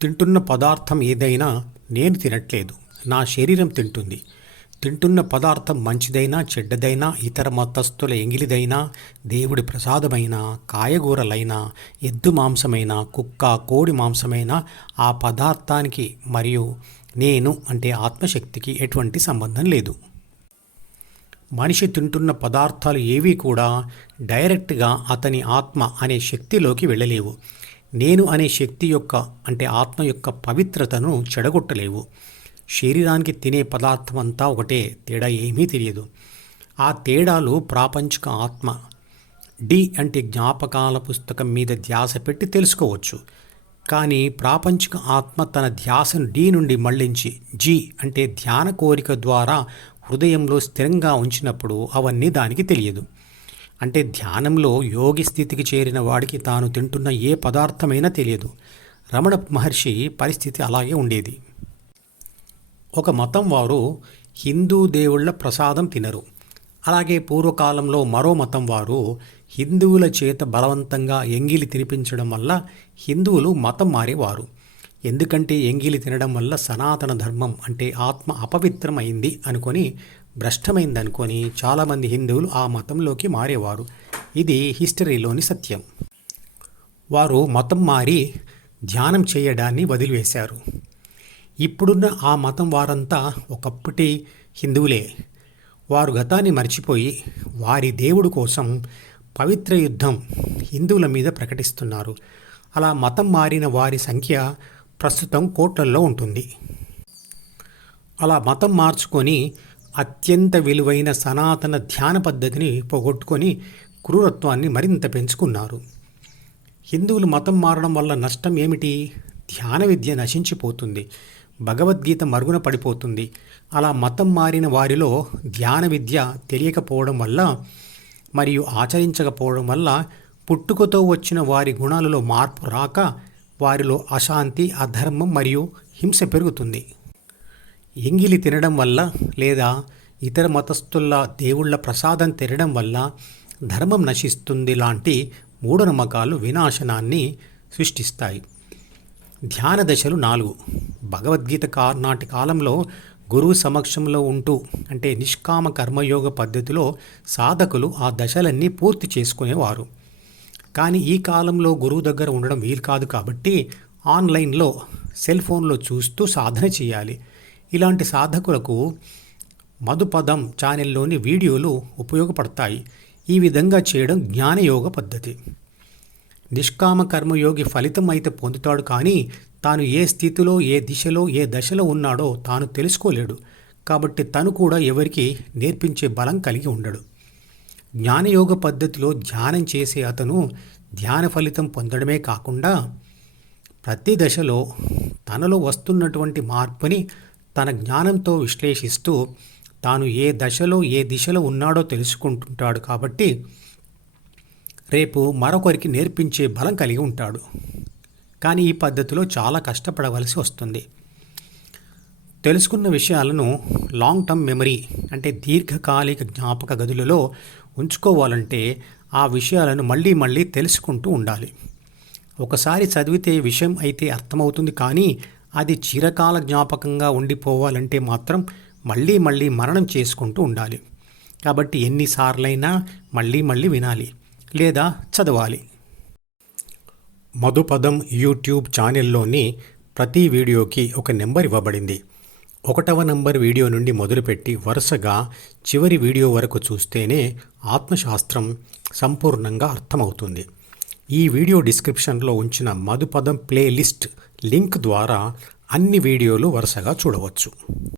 తింటున్న పదార్థం ఏదైనా నేను తినట్లేదు, నా శరీరం తింటుంది. తింటున్న పదార్థం మంచిదైనా చెడ్డదైనా, ఇతర మతస్థుల ఎంగిలిదైనా, దేవుడి ప్రసాదమైనా, కాయగూరలైనా, ఎద్దు మాంసమైనా, కుక్క కోడి మాంసమైనా ఆ పదార్థానికి మరియు నేను అంటే ఆత్మశక్తికి ఎటువంటి సంబంధం లేదు. మనిషి తింటున్న పదార్థాలు ఏవీ కూడా డైరెక్ట్గా అతని ఆత్మ అనే శక్తిలోకి వెళ్ళలేవు. నేను అనే శక్తి యొక్క అంటే ఆత్మ యొక్క పవిత్రతను చెడగొట్టలేవు. శరీరానికి తినే పదార్థం అంతా ఒకటే, తేడా ఏమీ తెలియదు. ఆ తేడాలు ప్రాపంచిక ఆత్మ డి అంటే జ్ఞాపకాల పుస్తకం మీద ధ్యాస పెట్టి తెలుసుకోవచ్చు. కానీ ప్రాపంచిక ఆత్మ తన ధ్యాసను డి నుండి మళ్లించి జి అంటే ధ్యాన కోరిక ద్వారా హృదయంలో స్థిరంగా ఉంచినప్పుడు అవన్నీ దానికి తెలియదు. అంటే ధ్యానంలో యోగి స్థితికి చేరిన వాడికి తాను తింటున్న ఏ పదార్థమైనా తెలియదు. రమణ మహర్షి పరిస్థితి అలాగే ఉండేది. ఒక మతం వారు హిందూ దేవుళ్ళ ప్రసాదం తినరు. అలాగే పూర్వకాలంలో మరో మతం వారు హిందువుల చేత బలవంతంగా ఎంగిలి తినిపించడం వల్ల హిందువులు మతం మారేవారు. ఎందుకంటే ఎంగిలి తినడం వల్ల సనాతన ధర్మం అంటే ఆత్మ అపవిత్రమైంది అనుకొని, భ్రష్టమైందనుకొని చాలామంది హిందువులు ఆ మతంలోకి మారేవారు. ఇది హిస్టరీలోని సత్యం. వారు మతం మారి ధ్యానం చేయడాన్ని వదిలివేశారు. ఇప్పుడున్న ఆ మతం వారంతా ఒకప్పటి హిందువులే. వారు గతాన్ని మర్చిపోయి వారి దేవుడు కోసం పవిత్ర యుద్ధం హిందువుల మీద ప్రకటిస్తున్నారు. అలా మతం మారిన వారి సంఖ్య ప్రస్తుతం కోట్లల్లో ఉంటుంది. అలా మతం మార్చుకొని అత్యంత విలువైన సనాతన ధ్యాన పద్ధతిని పోగొట్టుకొని క్రూరత్వాన్ని మరింత పెంచుకున్నారు. హిందువులు మతం మారడం వల్ల నష్టం ఏమిటి? ధ్యాన విద్య నశించిపోతుంది, భగవద్గీత మరుగున పడిపోతుంది. అలా మతం మారిన వారిలో ధ్యాన విద్య తెలియకపోవడం వల్ల మరియు ఆచరించకపోవడం వల్ల పుట్టుకతో వచ్చిన వారి గుణాలలో మార్పు రాక వారిలో అశాంతి, అధర్మం మరియు హింస పెరుగుతుంది. ఎంగిలి తినడం వల్ల లేదా ఇతర మతస్థుల దేవుళ్ల ప్రసాదం తినడం వల్ల ధర్మం నశిస్తుంది లాంటి మూఢనమ్మకాలు వినాశనాన్ని సృష్టిస్తాయి. ధ్యాన దశలు 4. భగవద్గీత నాటి కాలంలో గురువు సమక్షంలో ఉంటూ అంటే నిష్కామ కర్మయోగ పద్ధతిలో సాధకులు ఆ దశలన్నీ పూర్తి చేసుకునేవారు. కానీ ఈ కాలంలో గురువు దగ్గర ఉండడం వీలు కాదు కాబట్టి ఆన్లైన్లో సెల్ ఫోన్లో చూస్తూ సాధన చేయాలి. ఇలాంటి సాధకులకు మధుపదం ఛానల్లోని వీడియోలు ఉపయోగపడతాయి. ఈ విధంగా చేయడం జ్ఞానయోగ పద్ధతి. నిష్కామ కర్మయోగి ఫలితం అయితే పొందుతాడు, కానీ తాను ఏ స్థితిలో, ఏ దిశలో, ఏ దశలో ఉన్నాడో తాను తెలుసుకోలేడు. కాబట్టి తను కూడా ఎవరికి నేర్పించే బలం కలిగి ఉండడు. జ్ఞానయోగ పద్ధతిలో ధ్యానం చేసే అతను ధ్యాన ఫలితం పొందడమే కాకుండా ప్రతి దశలో తనలో వస్తున్నటువంటి మార్పుని తన జ్ఞానంతో విశ్లేషిస్తూ తాను ఏ దశలో, ఏ దిశలో ఉన్నాడో తెలుసుకుంటుంటాడు. కాబట్టి రేపు మరొకరికి నేర్పించే బలం కలిగి ఉంటాడు. కానీ ఈ పద్ధతిలో చాలా కష్టపడవలసి వస్తుంది. తెలుసుకున్న విషయాలను లాంగ్ టర్మ్ మెమరీ అంటే దీర్ఘకాలిక జ్ఞాపక గదులలో ఉంచుకోవాలంటే ఆ విషయాలను మళ్ళీ మళ్ళీ తెలుసుకుంటూ ఉండాలి. ఒకసారి చదివితే విషయం అయితే అర్థమవుతుంది, కానీ అది చిరకాల జ్ఞాపకంగా ఉండిపోవాలంటే మాత్రం మళ్ళీ మళ్ళీ మననం చేసుకుంటూ ఉండాలి. కాబట్టి ఎన్నిసార్లైనా మళ్ళీ మళ్ళీ వినాలి లేదా చదవాలి. మధుపదం యూట్యూబ్ ఛానల్లోని ప్రతి వీడియోకి ఒక నెంబర్ ఇవ్వబడింది. 1వ నంబర్ వీడియో నుండి మొదలుపెట్టి వరుసగా చివరి వీడియో వరకు చూస్తేనే ఆత్మశాస్త్రం సంపూర్ణంగా అర్థమవుతుంది. ఈ వీడియో డిస్క్రిప్షన్లో ఉంచిన మధుపదం ప్లేలిస్ట్ లింక్ ద్వారా అన్ని వీడియోలు వరుసగా చూడవచ్చు.